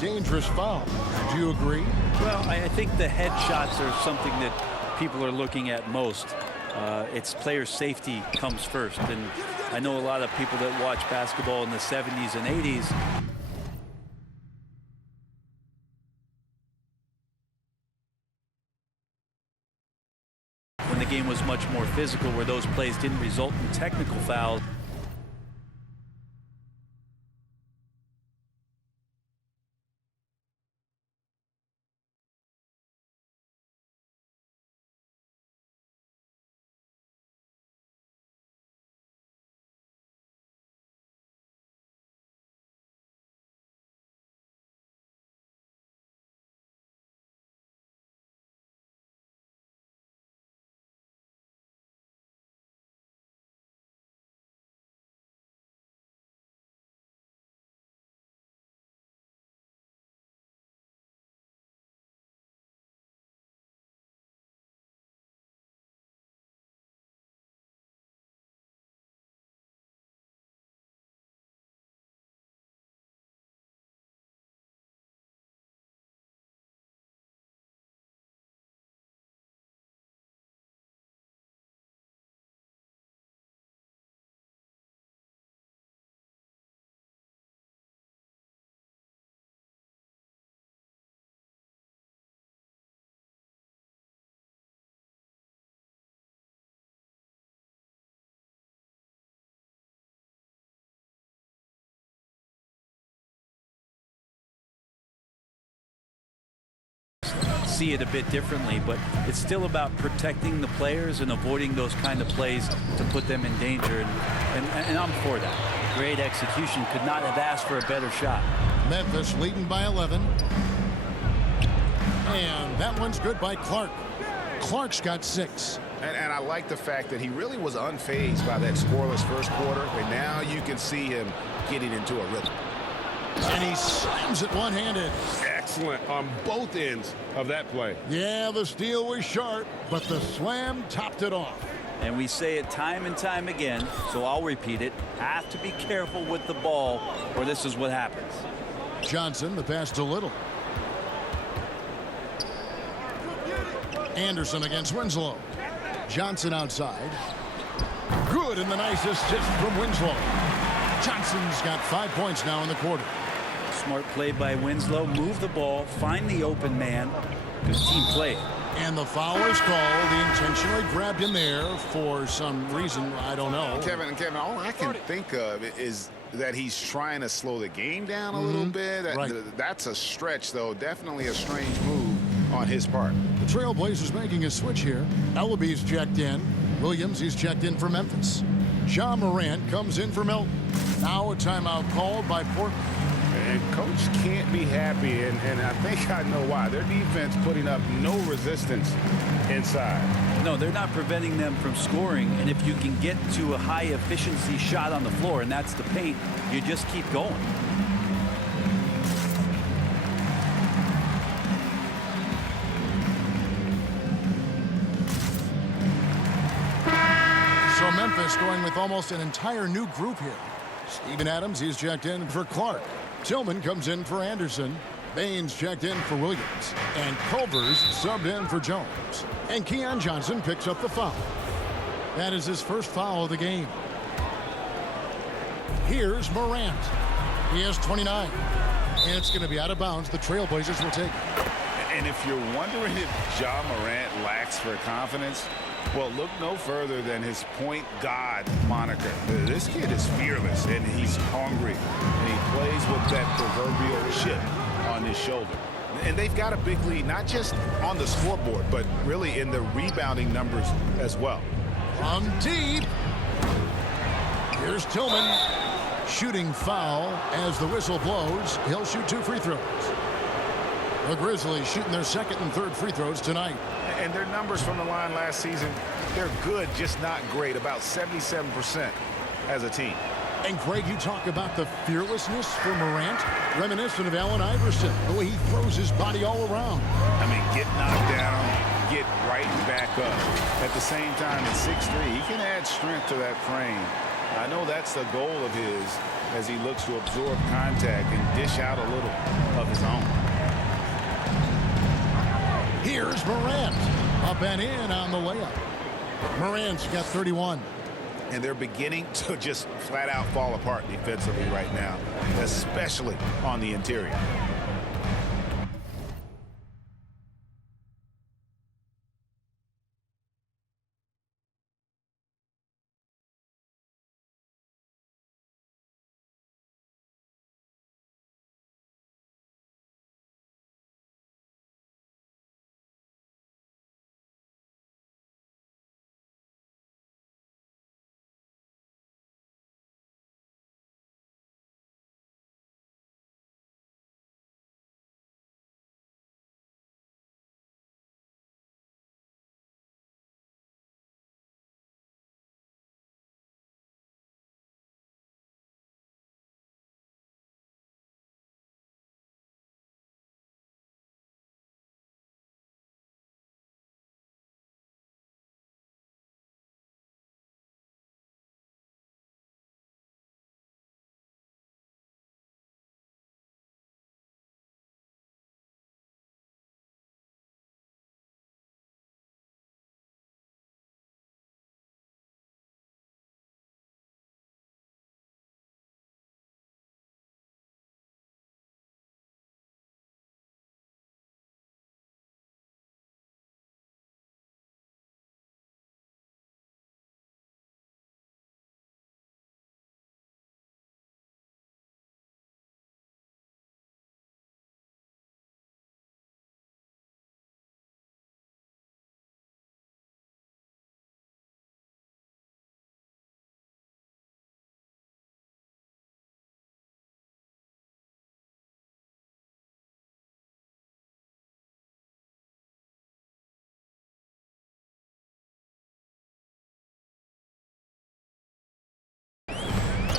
dangerous foul. Do you agree? Well, I think the head shots are something that people are looking at most. It's player safety comes first. And I know a lot of people that watch basketball in the 70s and 80s. When the game was much more physical, where those plays didn't result in technical fouls. See it a bit differently, but it's still about protecting the players and avoiding those kind of plays to put them in danger, and I'm for that. Great execution. Could not have asked for a better shot. Memphis leading by 11. And that one's good by Clark. Clark's got 6. And I like the fact that he really was unfazed by that scoreless first quarter, and now you can see him getting into a rhythm. And he slams it one-handed. Excellent on both ends of that play. Yeah, the steal was sharp, but the slam topped it off. And we say it time and time again, so I'll repeat it. Have to be careful with the ball, or this is what happens. Johnson, the pass to Little. Anderson against Winslow. Johnson outside. Good, and the nice assist from Winslow. Johnson's got 5 points now in the quarter. Smart play by Winslow. Move the ball, find the open man. Good team play. And the foul is called. He intentionally grabbed him there for some reason. I don't know. Kevin, all I can think of is that he's trying to slow the game down a little bit. Right. That's a stretch, though. Definitely a strange move on his part. The Trailblazers making a switch here. Ellaby's checked in. Williams, he's checked in for Memphis. Ja Morant comes in for Milton. Now a timeout called by Portland. And coach can't be happy, and I think I know why. Their defense putting up no resistance inside. No, they're not preventing them from scoring, and if you can get to a high efficiency shot on the floor, and that's the paint, you just keep going. So Memphis going with almost an entire new group here. Steven Adams, he's checked in for Clark. Tillman comes in for Anderson. Baines checked in for Williams. And Culver's subbed in for Jones. And Keon Johnson picks up the foul. That is his first foul of the game. Here's Morant. He has 29. And it's going to be out of bounds. The Trailblazers will take it. And if you're wondering if Ja Morant lacks for confidence, well, look no further than his point guard moniker. This kid is fearless, and he's hungry, and he plays with that proverbial chip on his shoulder. And they've got a big lead, not just on the scoreboard, but really in the rebounding numbers as well. From deep. Here's Tillman. Shooting foul as the whistle blows. He'll shoot 2 free throws. The Grizzlies shooting their second and third free throws tonight. And their numbers from the line last season, they're good, just not great. About 77% as a team. And Craig, you talk about the fearlessness for Morant, reminiscent of Allen Iverson, the way he throws his body all around. I mean, get knocked down, get right back up. At the same time, at 6'3", he can add strength to that frame. I know that's the goal of his, as he looks to absorb contact and dish out a little of his own. Here's Morant. Up and in on the layup. Morant's got 31. And they're beginning to just flat out fall apart defensively right now, especially on the interior.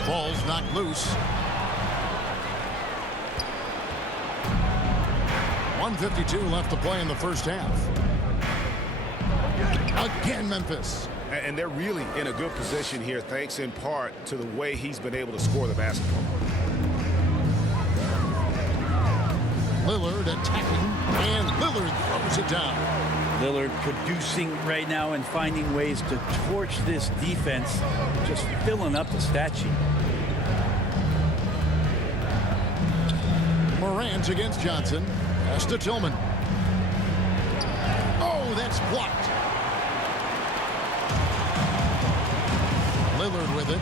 Ball's knocked loose. 1:52 left to play in the first half. Again, Memphis. And they're really in a good position here, thanks in part to the way he's been able to score the basketball. Lillard attacking, and Lillard throws it down. Lillard producing right now and finding ways to torch this defense, just filling up the stat sheet. Morant against Johnson. Pass to Tillman. Oh, that's blocked. Lillard with it.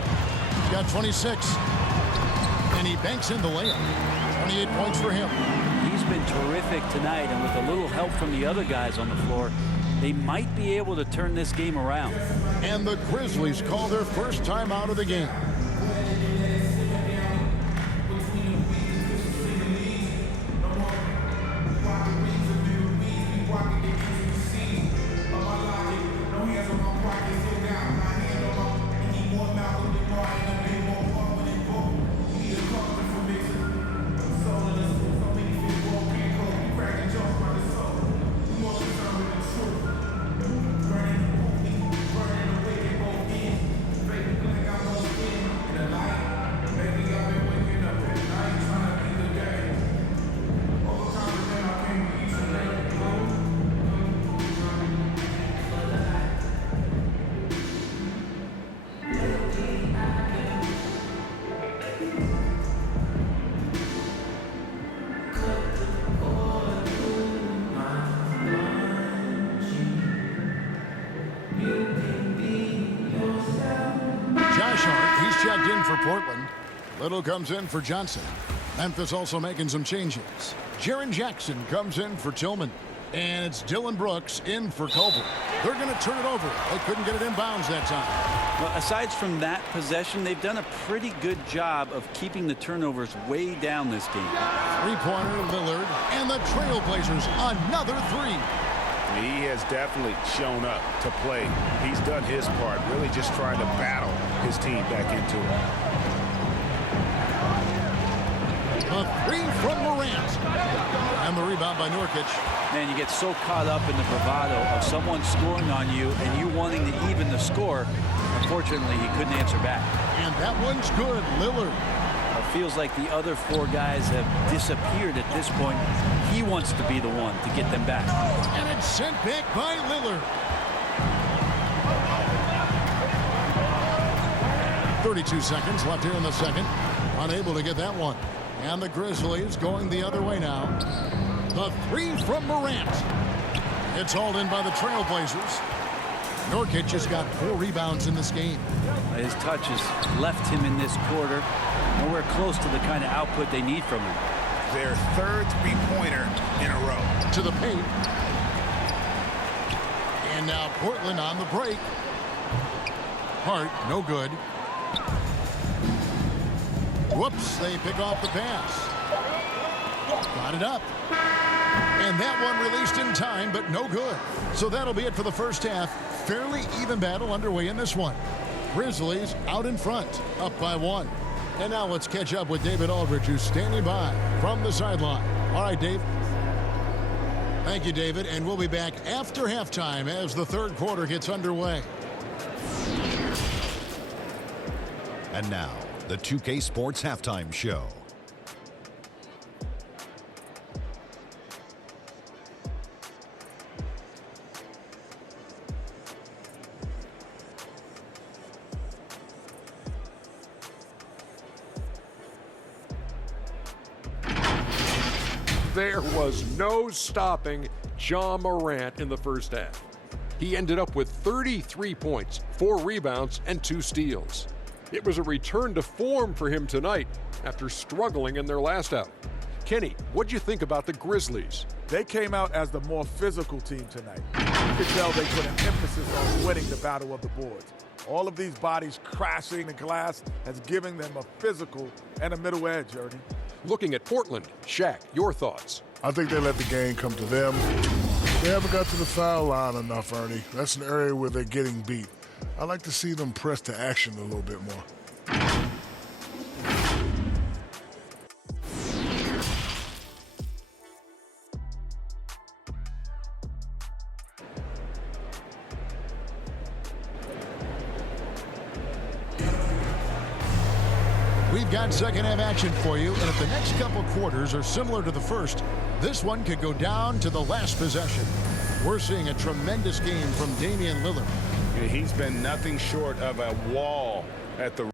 He's got 26. And he banks in the layup. 28 points for him. He's been terrific tonight, and with a little help from the other guys on the floor, they might be able to turn this game around. And the Grizzlies call their first time out of the game. Checked in for Portland. Little comes in for Johnson. Memphis also making some changes. Jaren Jackson comes in for Tillman. And it's Dylan Brooks in for Culver. They're going to turn it over. They couldn't get it inbounds that time. Well, aside from that possession, they've done a pretty good job of keeping the turnovers way down this game. Three-pointer, Lillard. And the Trailblazers, another three. He has definitely shown up to play. He's done his part, really just trying to battle his team back into it. A three from Morant. And the rebound by Nurkic. Man, you get so caught up in the bravado of someone scoring on you and you wanting to even the score. Unfortunately, he couldn't answer back. And that one's good. Lillard. feels like the other 4 guys have disappeared at this point. He wants to be the one to get them back. And it's sent back by Lillard. 32 seconds left here in the second. Unable to get that one. And the Grizzlies going the other way now. The 3 from Morant. It's hauled in by the Trailblazers. Nurkic has got 4 rebounds in this game. His touch has left him in this quarter. Nowhere close to the kind of output they need from him. Their 3rd three-pointer in a row. To the paint. And now Portland on the break. Hart, no good. Whoops, they pick off the pass. Got it up. And that one released in time, but no good. So that'll be it for the first half. Fairly even battle underway in this one. Grizzlies out in front, up by 1. And now let's catch up with David Aldridge, who's standing by from the sideline. All right, Dave. Thank you, David. And we'll be back after halftime as the third quarter gets underway. And now, the 2K Sports Halftime Show. There was no stopping Ja Morant in the first half. He ended up with 33 points, 4 rebounds, and 2 steals. It was a return to form for him tonight after struggling in their last outing. Kenny, what'd you think about the Grizzlies? They came out as the more physical team tonight. You could tell they put an emphasis on winning the battle of the boards. All of these bodies crashing the glass has given them a physical and a middle edge, Ernie. Looking at Portland, Shaq, your thoughts? I think they let the game come to them. They haven't got to the foul line enough, Ernie. That's an area where they're getting beat. I like to see them press to action a little bit more. We've got second half action for you, and if the next couple quarters are similar to the first, this one could go down to the last possession. We're seeing a tremendous game from Damian Lillard. He's been nothing short of a wall at the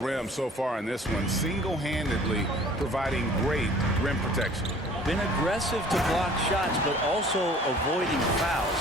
rim so far in this one, single-handedly providing great rim protection. been aggressive to block shots, but also avoiding fouls.